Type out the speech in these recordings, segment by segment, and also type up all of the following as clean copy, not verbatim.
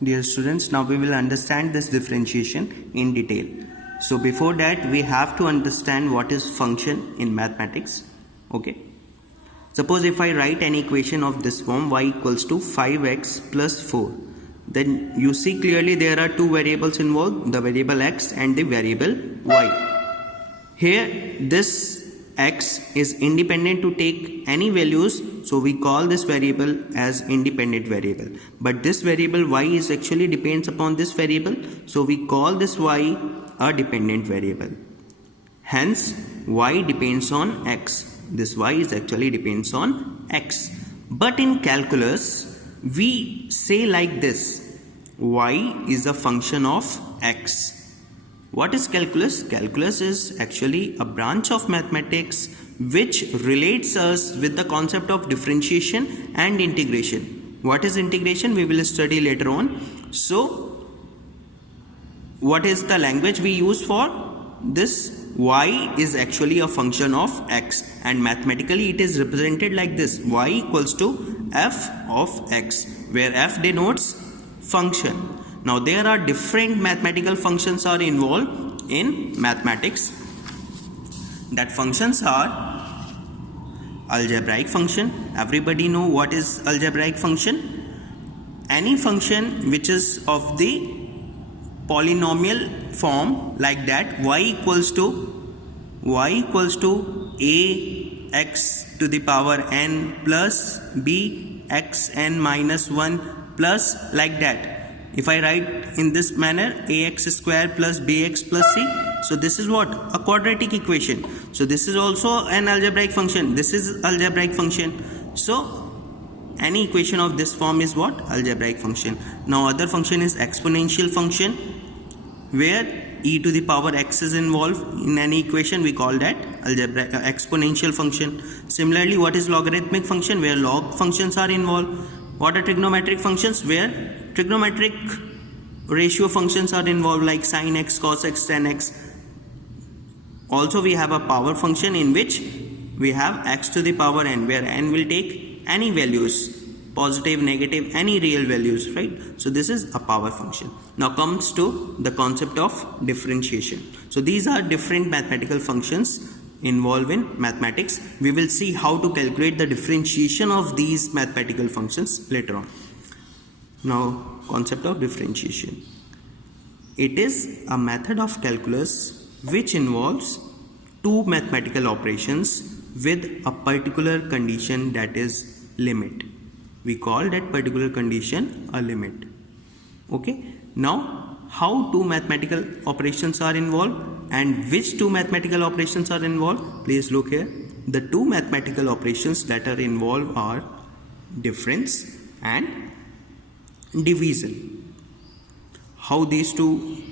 Dear students, now we will understand this differentiation in detail. So before that, we have to understand what is function in mathematics. Okay. Suppose if I write an equation of this form, y equals to 5x plus 4. Then you see clearly there are two variables involved, the variable x and the variable y. Here this x is independent to take any values, so we call this variable as independent variable. But this variable y is actually depends upon this variable, so we call this y a dependent variable. Hence y depends on x. This y is actually depends on x. But in calculus we say like this: y is a function of x. What is calculus? Calculus is actually a branch of mathematics which relates us with the concept of differentiation and integration. What is integration? We will study later on. So, what is the language we use for this? Y is actually a function of x, and mathematically it is represented like this: y equals to f of x, where f denotes function. Now there are different mathematical functions are involved in mathematics. That functions are algebraic function. Everybody know what is algebraic function? Any function which is of the polynomial form, like that y equals to a x to the power n plus b x n minus 1 plus, like that. If I write in this manner, ax square plus bx plus c, so this is what? A quadratic equation. So this is also an algebraic function. This is algebraic function. So any equation of this form is what? Algebraic function. Now other function is exponential function, where e to the power x is involved in any equation. We call that algebraic exponential function. Similarly, what is logarithmic function? Where log functions are involved. What are trigonometric functions? Where trigonometric ratio functions are involved, like sin x, cos x, tan x. Also we have a power function in which we have x to the power n, where n will take any values, positive, negative, any real values, right? So this is a power function. Now comes to the concept of differentiation. So these are different mathematical functions involved in mathematics. We will see how to calculate the differentiation of these mathematical functions later on. Now, concept of differentiation. It is a method of calculus which involves two mathematical operations with a particular condition, that is limit. We call that particular condition a limit. Okay. Now, how two mathematical operations are involved and which two mathematical operations are involved? Please look here. The two mathematical operations that are involved are difference and division. How these two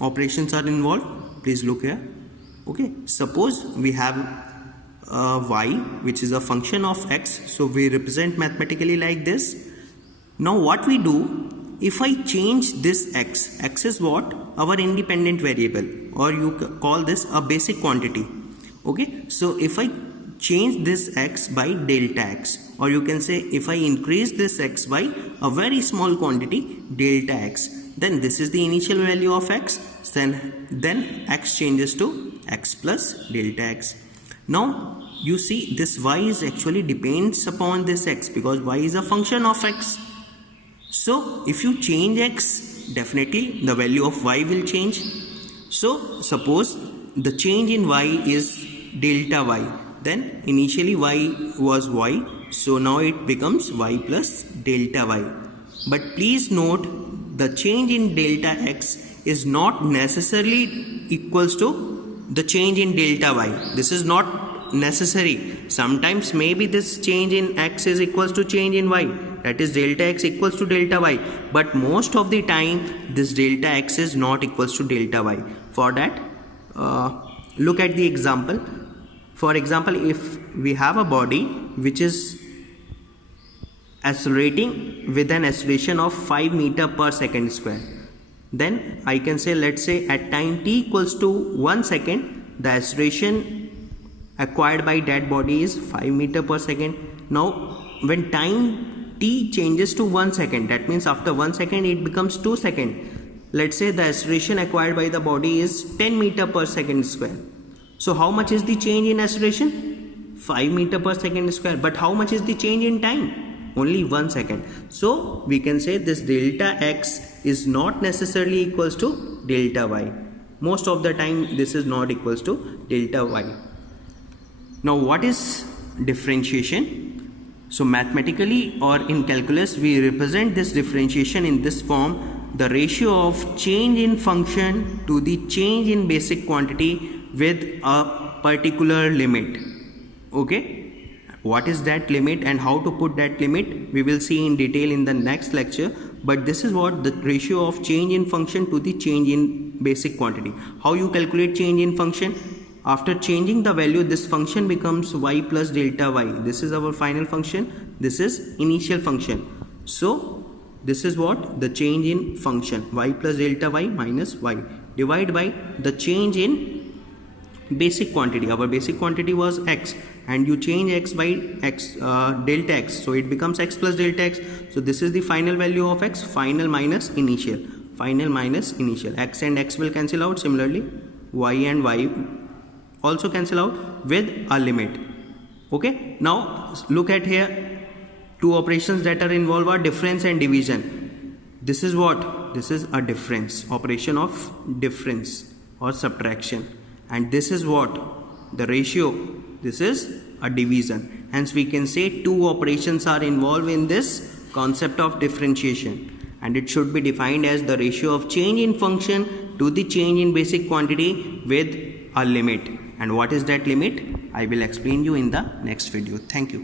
operations are involved? Please look here. Okay, suppose we have y which is a function of x, so we represent mathematically like this. Now what we do, if I change this x is what? Our independent variable, or you call this a basic quantity. Okay, so if I change this x by delta x, or you can say if I increase this x by a very small quantity, delta x, then this is the initial value of x, then x changes to x plus delta x. Now you see this y is actually depends upon this x, because y is a function of x. So if you change x, definitely the value of y will change. So suppose the change in y is delta y, then initially y was y, so now it becomes y plus delta y. But please note, the change in delta x is not necessarily equals to the change in delta y. This is not necessary. Sometimes maybe this change in x is equals to change in y, that is delta x equals to delta y, but most of the time this delta x is not equals to delta y. For that, look at the example. For example, if we have a body which is accelerating with an acceleration of 5 meter per second square, then I can say, let's say at time t equals to 1 second, the acceleration acquired by that body is 5 meter per second. Now when time t changes to 1 second, that means after 1 second it becomes 2 seconds. Let's say the acceleration acquired by the body is 10 meter per second square. So how much is the change in acceleration? 5 meter per second square. But how much is the change in time? Only 1 second. So we can say this delta x is not necessarily equals to delta y. Most of the time this is not equals to delta y. Now what is differentiation? So mathematically or in calculus we represent this differentiation in this form: the ratio of change in function to the change in basic quantity with a particular limit. Okay, what is that limit and how to put that limit we will see in detail in the next lecture, but this is what the ratio of change in function to the change in basic quantity. How you calculate change in function? After changing the value, this function becomes y plus delta y. This is our final function, this is initial function. So this is what the change in function, y plus delta y minus y divided by the change in basic quantity. Our basic quantity was x and you change x by x, delta x, so it becomes x plus delta x. So this is the final value of x, final minus initial, final minus initial. X and x will cancel out. Similarly y and y also cancel out with a limit. Okay, now look at here, two operations that are involved are difference and division. This is what? This is a difference, operation of difference or subtraction, and this is what? The ratio. This is a division. Hence we can say two operations are involved in this concept of differentiation, and it should be defined as the ratio of change in function to the change in basic quantity with a limit. And what is that limit? I will explain you in the next video. Thank you.